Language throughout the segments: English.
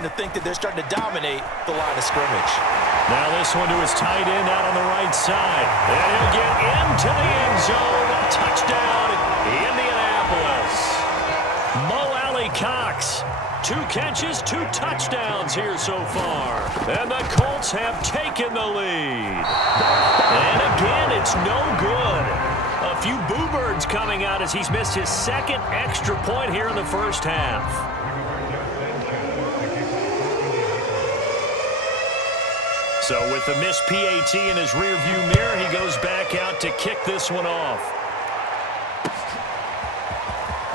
starting to think that they're starting to dominate the line of scrimmage. Now this one to his tight end out on the right side. And he'll get into the end zone. Touchdown, Indianapolis. Mo Alley-Cox. 2 catches, 2 touchdowns here so far. And the Colts have taken the lead. And again, it's no good. A few boo birds coming out as he's missed his second extra point here in the first half. So with the missed PAT in his rearview mirror, he goes back out to kick this one off.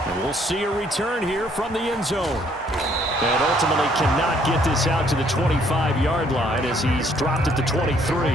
And we'll see a return here from the end zone. And ultimately cannot get this out to the 25-yard line as he's dropped at the 23.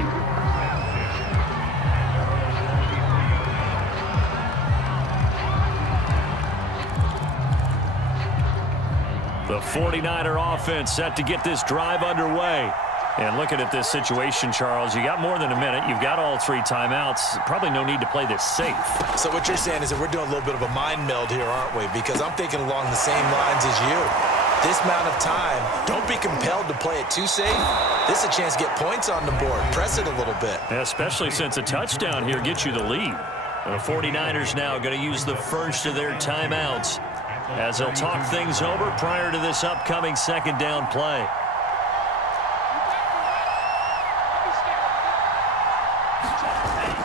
The 49er offense set to get this drive underway. And looking at this situation, Charles, you got more than a minute. You've got all 3 timeouts. Probably no need to play this safe. So what you're saying is that we're doing a little bit of a mind meld here, aren't we? Because I'm thinking along the same lines as you. This amount of time, don't be compelled to play it too safe. This is a chance to get points on the board. Press it a little bit. Especially since a touchdown here gets you the lead. The 49ers now going to use the first of their timeouts as they'll talk things over prior to this upcoming second down play.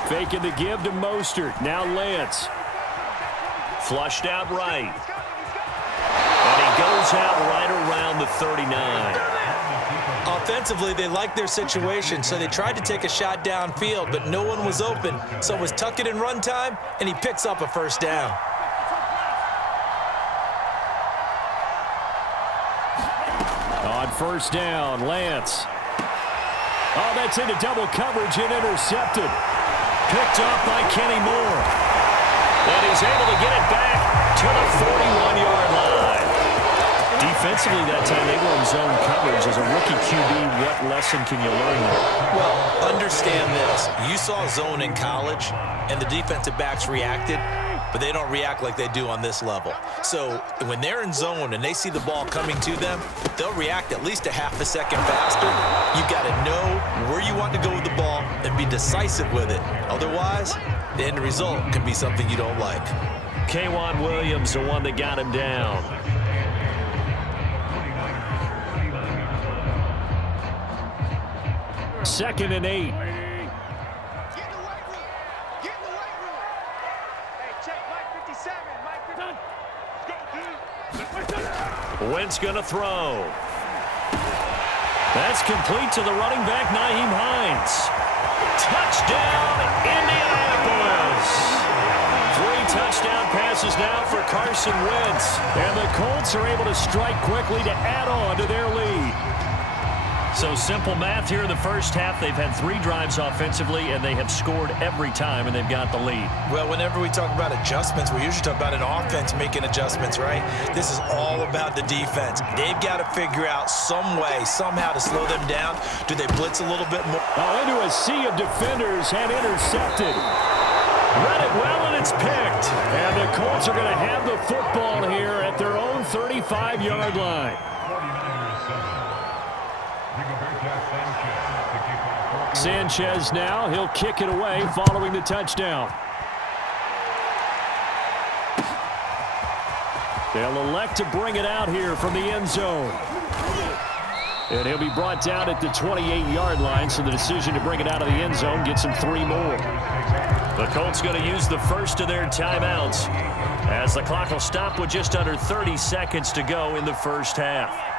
Faking the give to Mostert. Now Lance. Flushed out right. And he goes out right around the 39. Offensively, they liked their situation, so they tried to take a shot downfield, but no one was open. So it was tuck it in run time, and he picks up a first down. On first down, Lance. Oh, that's into double coverage and intercepted. Picked off by Kenny Moore. And he's able to get it back to the 41-yard line. Defensively that time, they were in zone coverage. As a rookie QB, what lesson can you learn there? Well, understand this. You saw zone in college, and the defensive backs reacted, but they don't react like they do on this level. So when they're in zone and they see the ball coming to them, they'll react at least a half a second faster. You've got to know where you want to go with the ball and be decisive with it. Otherwise, the end result can be something you don't like. K'Wan Williams, the one that got him down. Second and 8. Wentz going to throw. That's complete to the running back, Nyheim Hines. Touchdown, Indianapolis. 3 touchdown passes now for Carson Wentz. And the Colts are able to strike quickly to add on to their lead. So simple math here in the first half. They've had 3 drives offensively, and they have scored every time, and they've got the lead. Well, whenever we talk about adjustments, we usually talk about an offense making adjustments, right? This is all about the defense. They've got to figure out some way, somehow to slow them down. Do they blitz a little bit more? Into a sea of defenders and intercepted. Read it well, and it's picked. And the Colts are going to have the football here at their own 35-yard line. Sanchez now, he'll kick it away following the touchdown. They'll elect to bring it out here from the end zone. And he'll be brought down at the 28-yard line, so the decision to bring it out of the end zone gets him 3 more. The Colts going to use the first of their timeouts as the clock will stop with just under 30 seconds to go in the first half.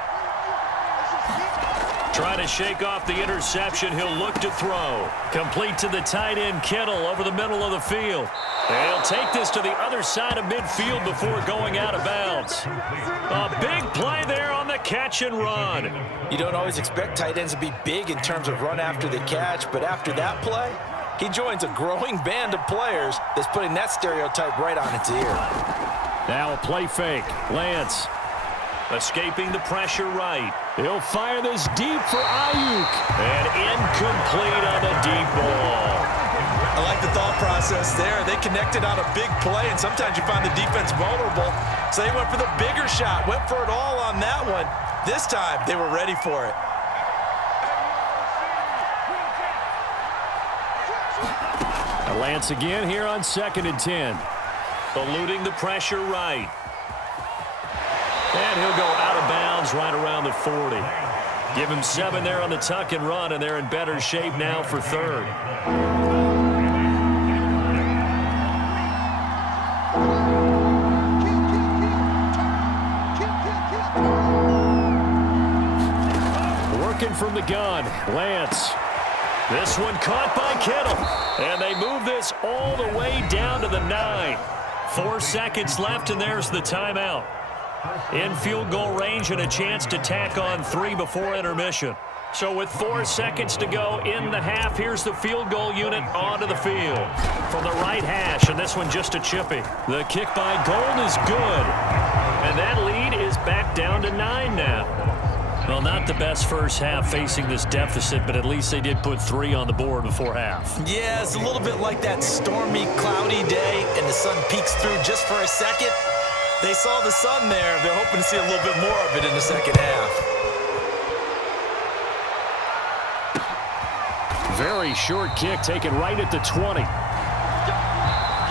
Trying to shake off the interception. He'll look to throw. Complete to the tight end, Kittle, over the middle of the field. And he'll take this to the other side of midfield before going out of bounds. A big play there on the catch and run. You don't always expect tight ends to be big in terms of run after the catch, but after that play, he joins a growing band of players that's putting that stereotype right on its ear. Now a play fake. Lance escaping the pressure right. He'll fire this deep for Ayuk. And incomplete on the deep ball. I like the thought process there. They connected on a big play, and sometimes you find the defense vulnerable. So they went for the bigger shot, went for it all on that one. This time, they were ready for it. Lance again here on 2nd and 10. Eluding the pressure right. And he'll go out of bounds right around the 40. Give him 7 there on the tuck and run, and they're in better shape now for 3rd. Working from the gun, Lance. This one caught by Kittle. And they move this all the way down to the 9. 4 seconds left, and there's the timeout. In field goal range and a chance to tack on 3 before intermission. So with 4 seconds to go in the half, here's the field goal unit onto the field. From the right hash, and this one just a chippy. The kick by Gold is good. And that lead is back down to 9 now. Well, not the best first half facing this deficit, but at least they did put 3 on the board before half. Yeah, it's a little bit like that stormy, cloudy day, and the sun peeks through just for a second. They saw the sun there. They're hoping to see a little bit more of it in the second half. Very short kick taken right at the 20.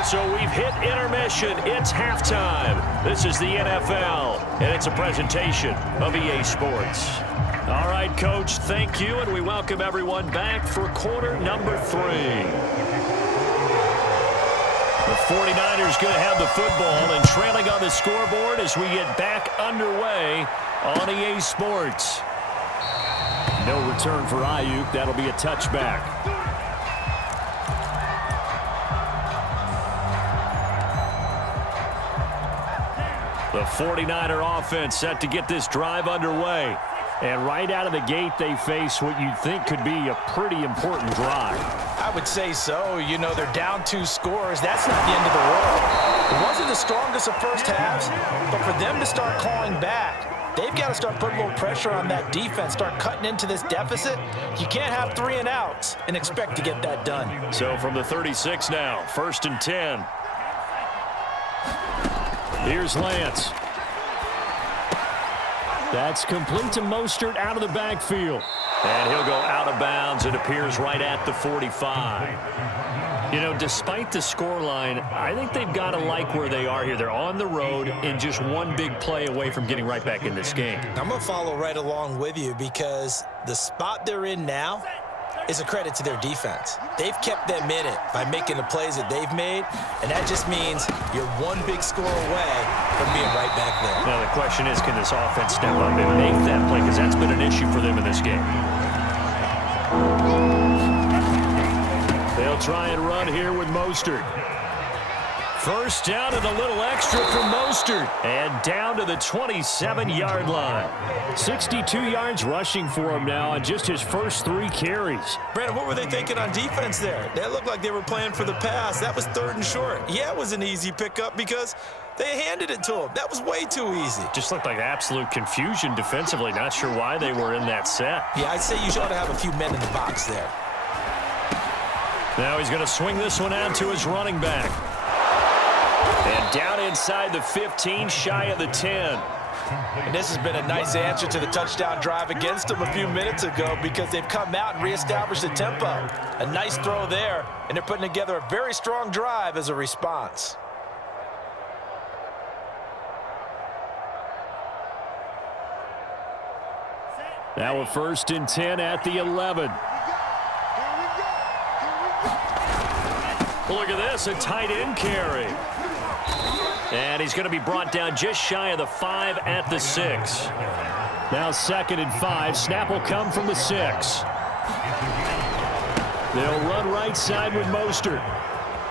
So we've hit intermission. It's halftime. This is the NFL, and it's a presentation of EA Sports. All right, Coach, thank you, and we welcome everyone back for quarter number 3. The 49ers going to have the football and trailing on the scoreboard as we get back underway on EA Sports. No return for Ayuk. That'll be a touchback. The 49er offense set to get this drive underway. And right out of the gate, they face what you'd think could be a pretty important drive. I would say so. You know, they're down 2 scores. That's not the end of the world. It wasn't the strongest of first halves, but for them to start clawing back, they've got to start putting a little pressure on that defense, start cutting into this deficit. You can't have 3 and outs and expect to get that done. So from the 36 now, 1st and 10. Here's Lance. That's complete to Mostert out of the backfield. And he'll go out of bounds. It appears right at the 45. You know, despite the scoreline, I think they've got to like where they are here. They're on the road and just one big play away from getting right back in this game. I'm going to follow right along with you because the spot they're in now is a credit to their defense. They've kept them in it by making the plays that they've made, and that just means you're one big score away from being right back there. Now the question is, can this offense step up and make that play? Because that's been an issue for them in this game. They'll try and run here with Mostert. First down and a little extra from Mostert. And down to the 27-yard line. 62 yards rushing for him now on just his first 3 carries. Brandon, what were they thinking on defense there? That looked like they were playing for the pass. That was 3rd and short. Yeah, it was an easy pickup because they handed it to him. That was way too easy. Just looked like absolute confusion defensively. Not sure why they were in that set. Yeah, I'd say you ought to have a few men in the box there. Now he's going to swing this one out to his running back. And down inside the 15, shy of the 10. And this has been a nice answer to the touchdown drive against them a few minutes ago because they've come out and reestablished the tempo. A nice throw there, and they're putting together a very strong drive as a response. Now a 1st and 10 at the 11. Look at this, a tight end carry. And he's going to be brought down just shy of the 5 at the 6. Now 2nd and 5. Snap will come from the 6. They'll run right side with Mostert.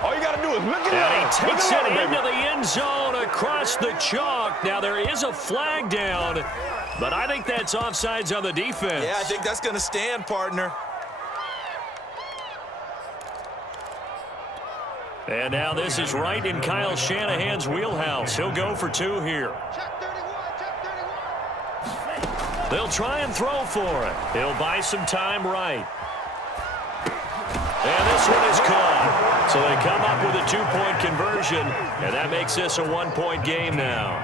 All you got to do is look at it. And he takes it into the end zone across the chalk. Now there is a flag down, but I think that's offsides on the defense. Yeah, I think that's going to stand, partner. And now this is right in Kyle Shanahan's wheelhouse. He'll go for 2 here. They'll try and throw for it. He'll buy some time right. And this one is caught. So they come up with a 2-point conversion, and that makes this a 1-point game now.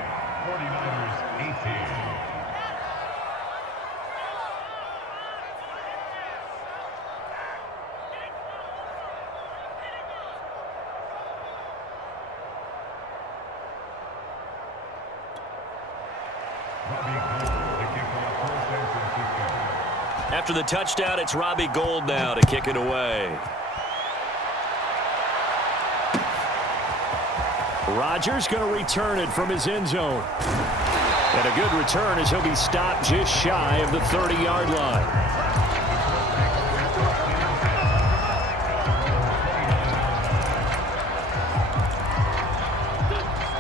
After the touchdown, it's Robbie Gould now to kick it away. Rodgers going to return it from his end zone. And a good return as he'll be stopped just shy of the 30-yard line.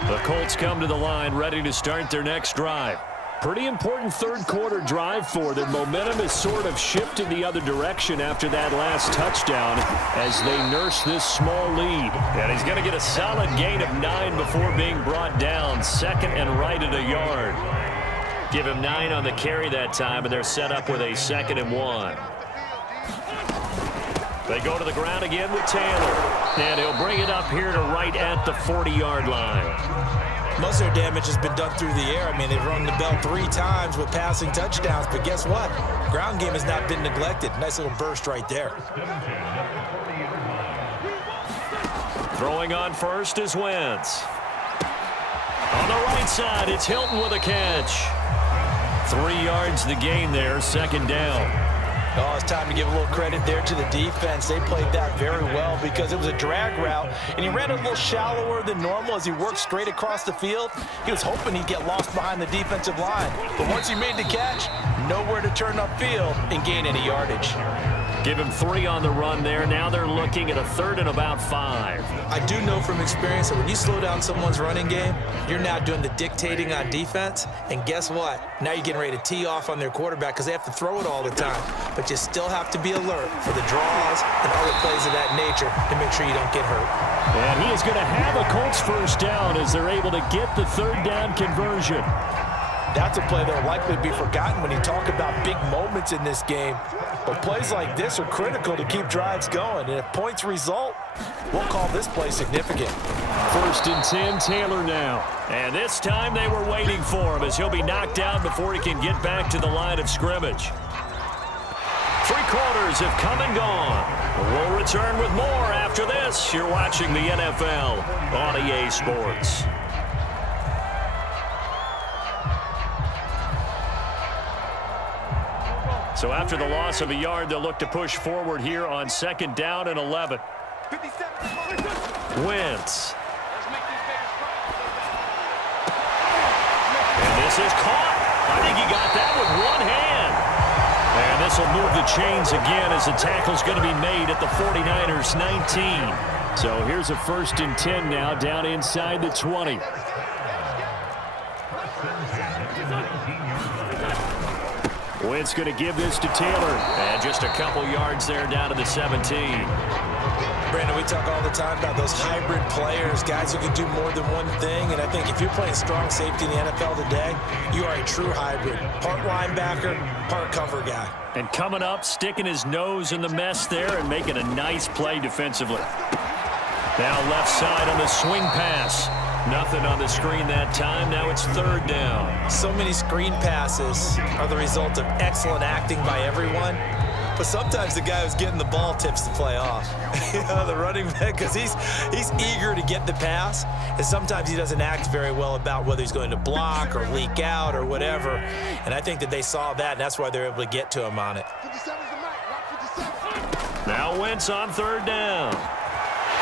The Colts come to the line ready to start their next drive. Pretty important third-quarter drive for them. Momentum has sort of shifted the other direction after that last touchdown as they nurse this small lead. And he's going to get a solid gain of 9 before being brought down. Second and right at a yard. Give him 9 on the carry that time, and they're set up with a 2nd and 1. They go to the ground again with Taylor. And he'll bring it up here to right at the 40-yard line. Most of their damage has been done through the air. I mean, they've rung the bell 3 times with passing touchdowns, but guess what? Ground game has not been neglected. Nice little burst right there. Throwing on first is Wentz. On the right side, it's Hilton with a catch. 3 yards the gain there, 2nd down. Oh, it's time to give a little credit there to the defense. They played that very well because it was a drag route, and he ran a little shallower than normal as he worked straight across the field. He was hoping he'd get lost behind the defensive line. But once he made the catch, nowhere to turn upfield and gain any yardage. Give him 3 on the run there. Now they're looking at a 3rd and about 5. I do know from experience that when you slow down someone's running game, you're now doing the dictating on defense. And guess what? Now you're getting ready to tee off on their quarterback because they have to throw it all the time. But you still have to be alert for the draws and other plays of that nature to make sure you don't get hurt. And he is going to have a Colts 1st down as they're able to get the 3rd down conversion. That's a play that will likely be forgotten when you talk about big moments in this game. But plays like this are critical to keep drives going. And if points result, we'll call this play significant. 1st and 10, Taylor now. And this time they were waiting for him as he'll be knocked down before he can get back to the line of scrimmage. 3 quarters have come and gone. We'll return with more after this. You're watching the NFL on EA Sports. So after the loss of a yard, they'll look to push forward here on 2nd down and 11. Wentz. And this is caught. I think he got that with one hand. And this will move the chains again as the tackle's going to be made at the 49ers 19. So here's a 1st and 10 now down inside the 20. Wentz going to give this to Taylor. And just a couple yards there down to the 17. Brandon, we talk all the time about those hybrid players, guys who can do more than one thing. And I think if you're playing strong safety in the NFL today, you are a true hybrid. Part linebacker, part cover guy. And coming up, sticking his nose in the mess there and making a nice play defensively. Now left side on the swing pass. Nothing on the screen that time. Now it's 3rd down. So many screen passes are the result of excellent acting by everyone. But sometimes the guy who's getting the ball tips the play off. You know, the running back, because he's eager to get the pass. And sometimes he doesn't act very well about whether he's going to block or leak out or whatever. And I think that they saw that, and that's why they're able to get to him on it. Now Wentz on 3rd down.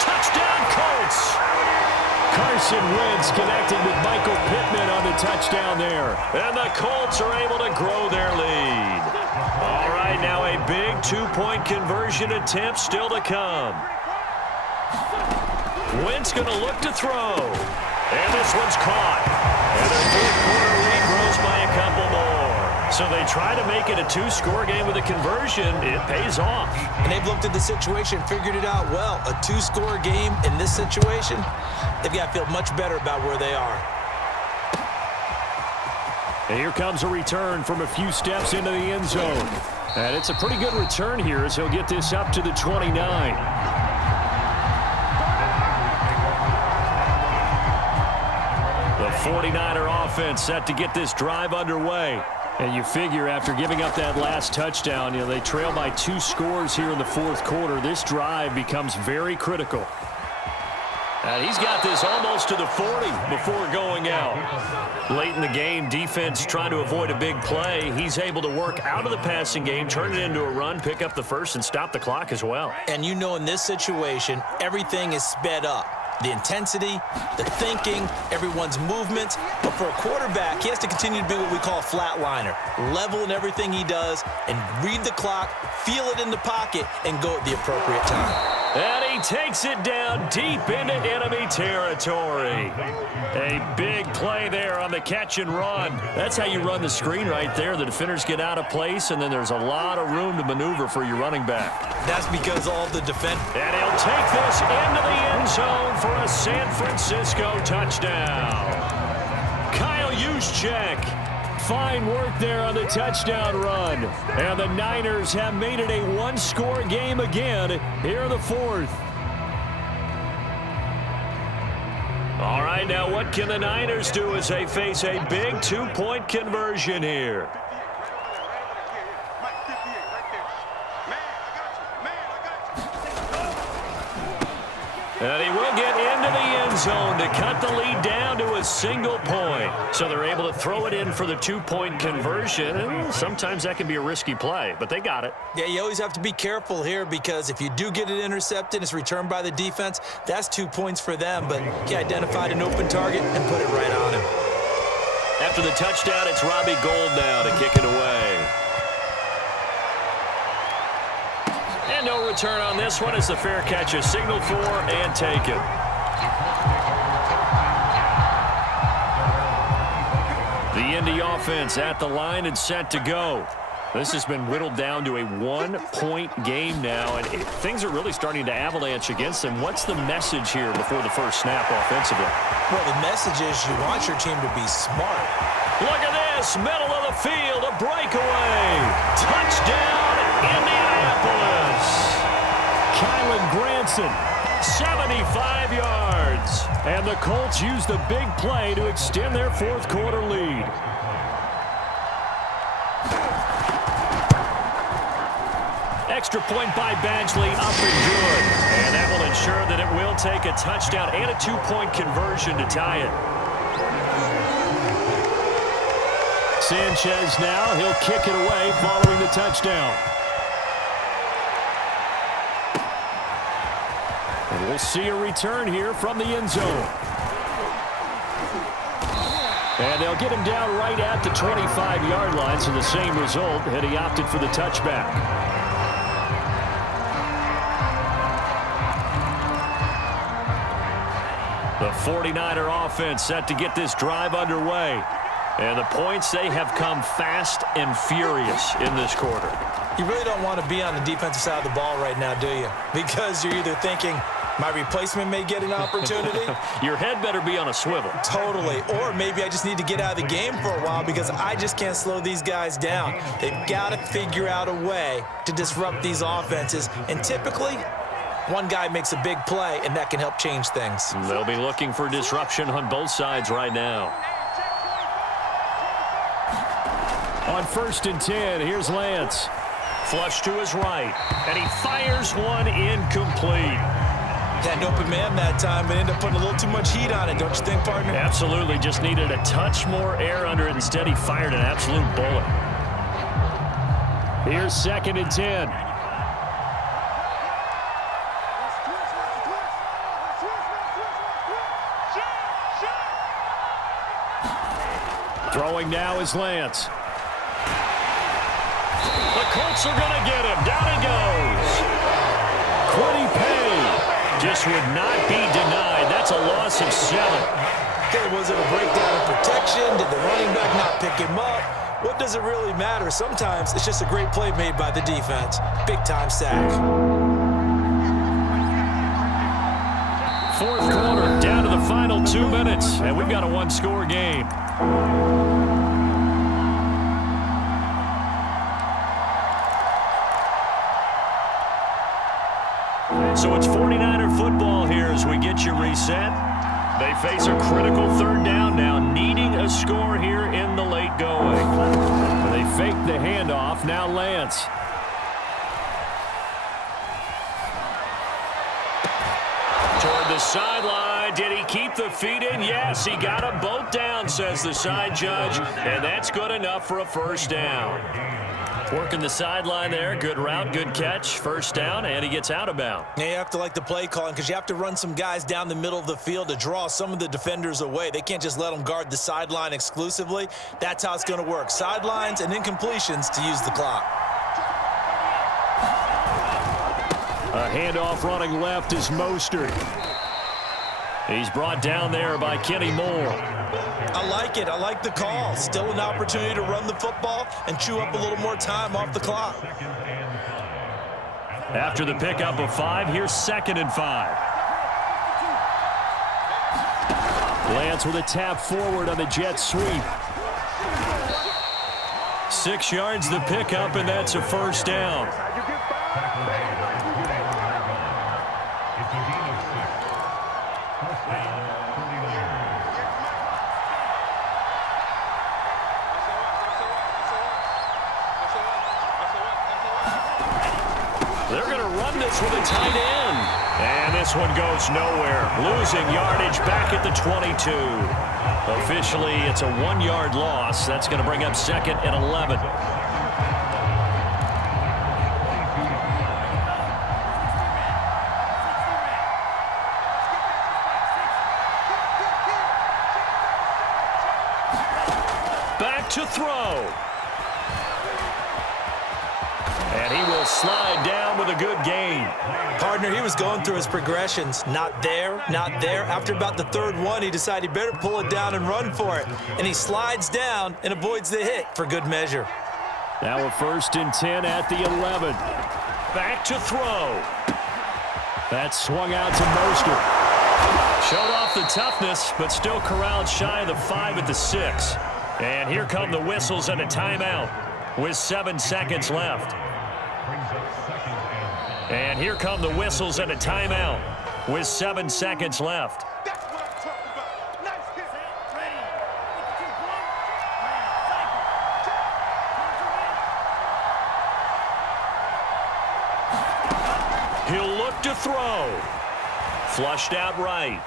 Touchdown, Colts! Carson Wentz connecting with Michael Pittman on the touchdown there. And the Colts are able to grow their lead. All right, now a big 2-point conversion attempt still to come. Wentz going to look to throw. And this one's caught. And their 4th-quarter lead grows by a couple more. So they try to make it a 2-score game with a conversion. It pays off. And they've looked at the situation, figured it out well. A 2-score game in this situation, they've got to feel much better about where they are. And here comes a return from a few steps into the end zone. And it's a pretty good return here as he'll get this up to the 29. The 49er offense set to get this drive underway. And you figure after giving up that last touchdown, you know, they trail by 2 scores here in the 4th quarter. This drive becomes very critical. And he's got this almost to the 40 before going out. Late in the game, defense trying to avoid a big play. He's able to work out of the passing game, turn it into a run, pick up the first, and stop the clock as well. And you know in this situation, everything is sped up. The intensity, the thinking, everyone's movements. But for a quarterback, he has to continue to be what we call a flatliner. Level in everything he does and read the clock, feel it in the pocket, and go at the appropriate time. And he takes it down deep into enemy territory. A big play there on the catch and run. That's how you run the screen right there. The defenders get out of place, and then there's a lot of room to maneuver for your running back. That's because all the defense. And he'll take this into the end zone for a San Francisco touchdown. Kyle Juszczyk. Fine work there on the touchdown run. And the Niners have made it a one-score game again here in the fourth. All right, now what can the Niners do as they face a big two-point conversion here? And he will get into the end zone to cut the lead down to a single point. So they're able to throw it in for the two-point conversion. And sometimes that can be a risky play, but they got it. Yeah, you always have to be careful here because if you do get it intercepted, it's returned by the defense, that's 2 points for them. But he identified an open target and put it right on him. After the touchdown, it's Robbie Gould now to kick it away. And no return on this one as the fair catch is signaled for and taken. The Indy offense at the line and set to go. This has been whittled down to a one-point game now, and things are really starting to avalanche against them. What's the message here before the first snap offensively? Well, the message is you want your team to be smart. Look at this, middle of the field, a breakaway. Touchdown, Indianapolis. Kylan Granson, 75 yards. And the Colts use the big play to extend their fourth quarter lead. Extra point by Badgley, up and good. And that will ensure that it will take a touchdown and a two-point conversion to tie it. Sanchez now, he'll kick it away following the touchdown. And we'll see a return here from the end zone. And they'll get him down right at the 25-yard line, so the same result had he opted for the touchback. The 49er offense set to get this drive underway. And the points, they have come fast and furious in this quarter. You really don't want to be on the defensive side of the ball right now, do you? Because you're either thinking, my replacement may get an opportunity. Your head better be on a swivel. Totally. Or maybe I just need to get out of the game for a while because I just can't slow these guys down. They've got to figure out a way to disrupt these offenses. And typically, one guy makes a big play, and that can help change things. They'll be looking for disruption on both sides right now. On 1st and 10, here's Lance. Flush to his right, and he fires one incomplete. Had an open man that time, but ended up putting a little too much heat on it, don't you think, partner? Absolutely, just needed a touch more air under it. Instead, he fired an absolute bullet. Here's 2nd and 10. Throwing now is Lance. The Colts are going to get him. Down he goes. Quiddy Pay just would not be denied. That's a loss of 7. Okay, was it a breakdown in protection? Did the running back not pick him up? What does it really matter? Sometimes it's just a great play made by the defense. Big-time sack. Fourth quarter, down to the final 2 minutes, and we've got a one-score game. So it's 49er football here as we get you reset. They face a critical 3rd down now, needing a score here in the late going. They fake the handoff. Now Lance. Toward the sideline. But did he keep the feet in? Yes, he got them both down, says the side judge. And that's good enough for a first down. Working the sideline there. Good route, good catch. First down, and he gets out of bounds. Yeah, you have to like the play calling because you have to run some guys down the middle of the field to draw some of the defenders away. They can't just let them guard the sideline exclusively. That's how it's going to work. Sidelines and incompletions to use the clock. A handoff running left is Mostert. He's brought down there by Kenny Moore. I like it. I like the call. Still an opportunity to run the football and chew up a little more time off the clock. After the pickup of 5, here's 2nd and 5. Lance with a tap forward on the jet sweep. 6 yards the pickup, and that's a first down. They're going to run this with a tight end. And this one goes nowhere. Losing yardage back at the 22. Officially, it's a 1-yard loss. That's going to bring up 2nd and 11. Back to throw. And he will slide down with a good gain. Partner, he was going through his progressions. Not there, not there. After about the 3rd one, he decided he better pull it down and run for it. And he slides down and avoids the hit for good measure. Now a 1st and 10 at the 11. Back to throw. That swung out to Mostert. Showed off the toughness, but still corralled shy of the 5 at the 6. And here come the whistles and a timeout with 7 seconds left. And here come the whistles and a timeout with 7 seconds left. He'll look to throw. Flushed out right.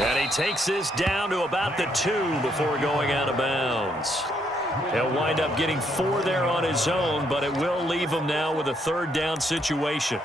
And he takes this down to about the 2 before going out of bounds. He'll wind up getting 4 there on his own, but it will leave him now with a 3rd down situation.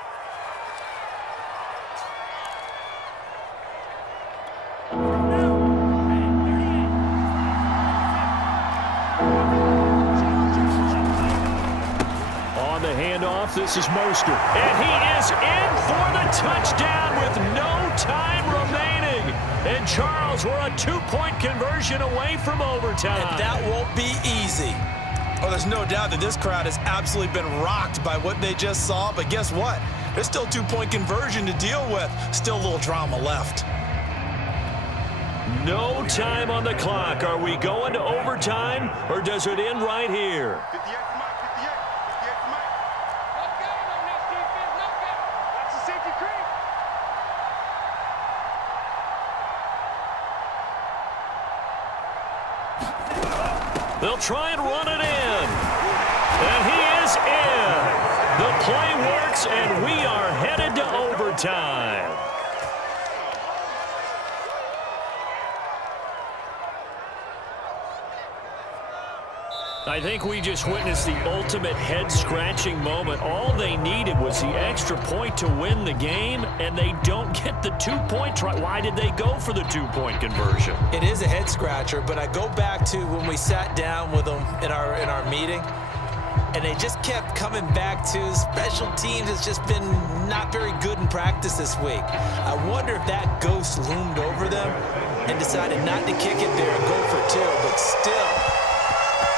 On the handoff, this is Mostert. And he is in for the touchdown with no time remaining. And Charles, we're a 2-point conversion away from overtime. And that won't be easy. Oh, there's no doubt that this crowd has absolutely been rocked by what they just saw. But guess what? There's still 2-point conversion to deal with. Still a little drama left. No time on the clock. Are we going to overtime, or does it end right here? They'll try and run it in. And he is in. The play works, and we are headed to overtime. I think we just witnessed the ultimate head-scratching moment. All they needed was the extra point to win the game, and they don't get the 2-point try. Why did they go for the 2-point conversion? It is a head-scratcher, but I go back to when we sat down with them in our meeting, and they just kept coming back to special teams has just been not very good in practice this week. I wonder if that ghost loomed over them and decided not to kick it there and go for 2, but still,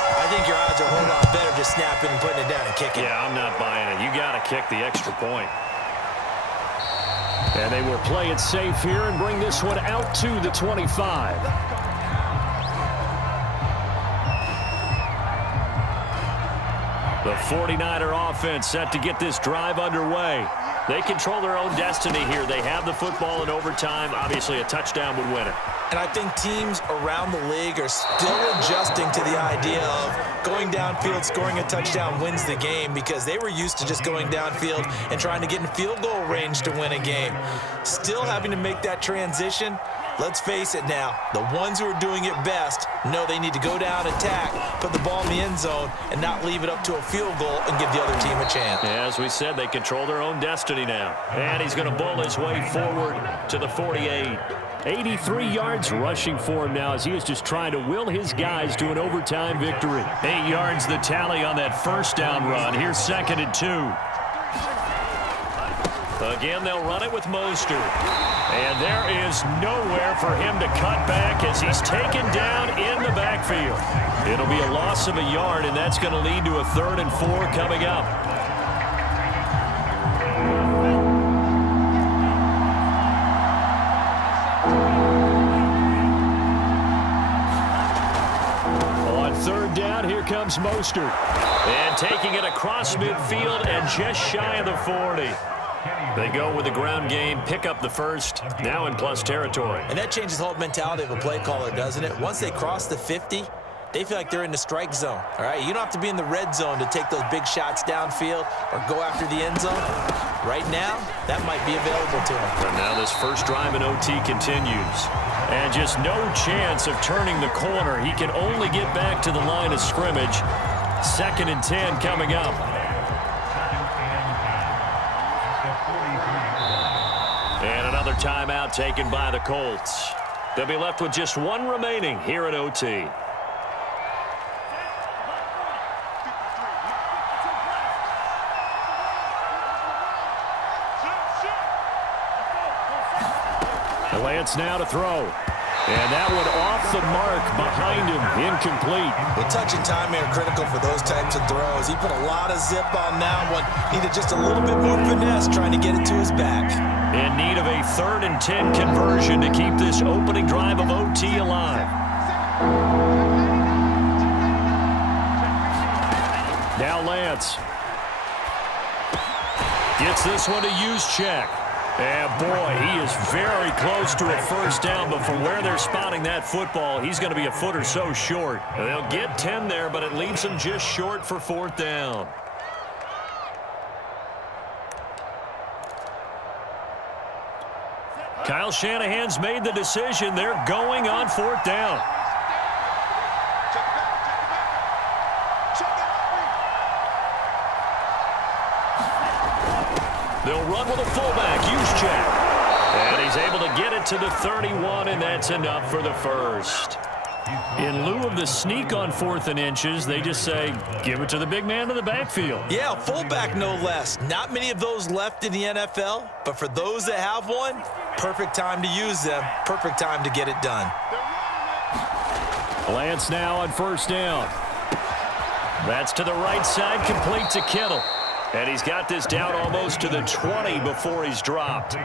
I think your odds are a whole lot better just snapping and putting it down and kicking. Yeah, I'm not buying it. You got to kick the extra point. And they will play it safe here and bring this one out to the 25. The 49er offense set to get this drive underway. They control their own destiny here. They have the football in overtime. Obviously, a touchdown would win it. And I think teams around the league are still adjusting to the idea of going downfield, scoring a touchdown wins the game, because they were used to just going downfield and trying to get in field goal range to win a game. Still having to make that transition. Let's face it now, the ones who are doing it best know they need to go down, attack, put the ball in the end zone, and not leave it up to a field goal and give the other team a chance. As we said, they control their own destiny now. And he's going to bull his way forward to the 48. 83 yards rushing for him now as he is just trying to will his guys to an overtime victory. 8 yards the tally on that first down run. Here's 2nd and 2. Again, they'll run it with Mostert. And there is nowhere for him to cut back as he's taken down in the backfield. It'll be a loss of a yard, and that's going to lead to a 3rd and 4 coming up. On 3rd down, here comes Mostert. And taking it across midfield and just shy of the 40. They go with the ground game, pick up the first, now in plus territory. And that changes the whole mentality of a play caller, doesn't it? Once they cross the 50, they feel like they're in the strike zone, all right? You don't have to be in the red zone to take those big shots downfield or go after the end zone. Right now, that might be available to them. And now this first drive in OT continues. And just no chance of turning the corner. He can only get back to the line of scrimmage. 2nd and 10 coming up. And another timeout taken by the Colts. They'll be left with just one remaining here at OT. Lance now to throw. And that one off the mark behind him, incomplete. Well, touch and timing are critical for those types of throws. He put a lot of zip on that one. Needed just a little bit more finesse trying to get it to his back. In need of a 3rd and 10 conversion to keep this opening drive of OT alive. Now Lance. Gets this one to Juszczyk. And boy, he is very close to a first down, but from where they're spotting that football, he's going to be a foot or so short. They'll get 10 there, but it leaves them just short for 4th down. Kyle Shanahan's made the decision. They're going on 4th down. They'll run with a fullback, Juszczyk. And he's able to get it to the 31, and that's enough for the first. In lieu of the sneak on 4th and inches, they just say, give it to the big man in the backfield. Yeah, fullback no less. Not many of those left in the NFL, but for those that have one, perfect time to use them, perfect time to get it done. Lance now on 1st down. That's to the right side, complete to Kittle. And he's got this down almost to the 20 before he's dropped.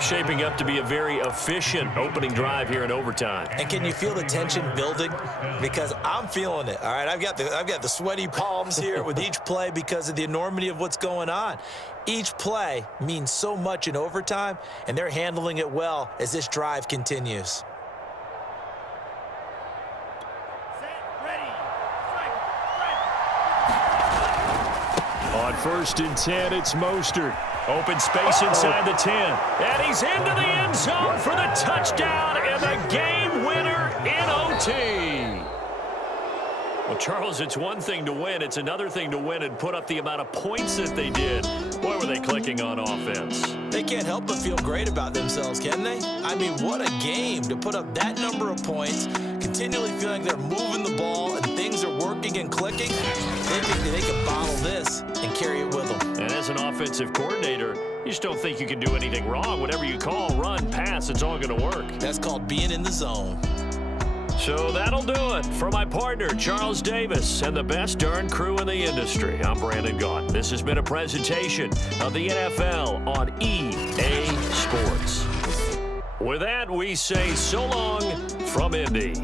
Shaping up to be a very efficient opening drive here in overtime. And can you feel the tension building? Because I'm feeling it. All right, I've got the sweaty palms here with each play because of the enormity of what's going on. Each play means so much in overtime, and they're handling it well as this drive continues. On 1st and 10, it's Mostert. Open space inside the 10. And he's into the end zone for the touchdown and the game winner in OT. Well, Charles, it's one thing to win. It's another thing to win and put up the amount of points that they did. Boy, were they clicking on offense. They can't help but feel great about themselves, can they? I mean, what a game to put up that number of points, continually feeling they're moving the ball and things are working and clicking. They think that they can bottle this and carry it with them. And as an offensive coordinator, you just don't think you can do anything wrong. Whatever you call, run, pass, it's all going to work. That's called being in the zone. So that'll do it for my partner, Charles Davis, and the best darn crew in the industry. I'm Brandon Gaunt. This has been a presentation of the NFL on EA Sports. With that, we say so long from Indy.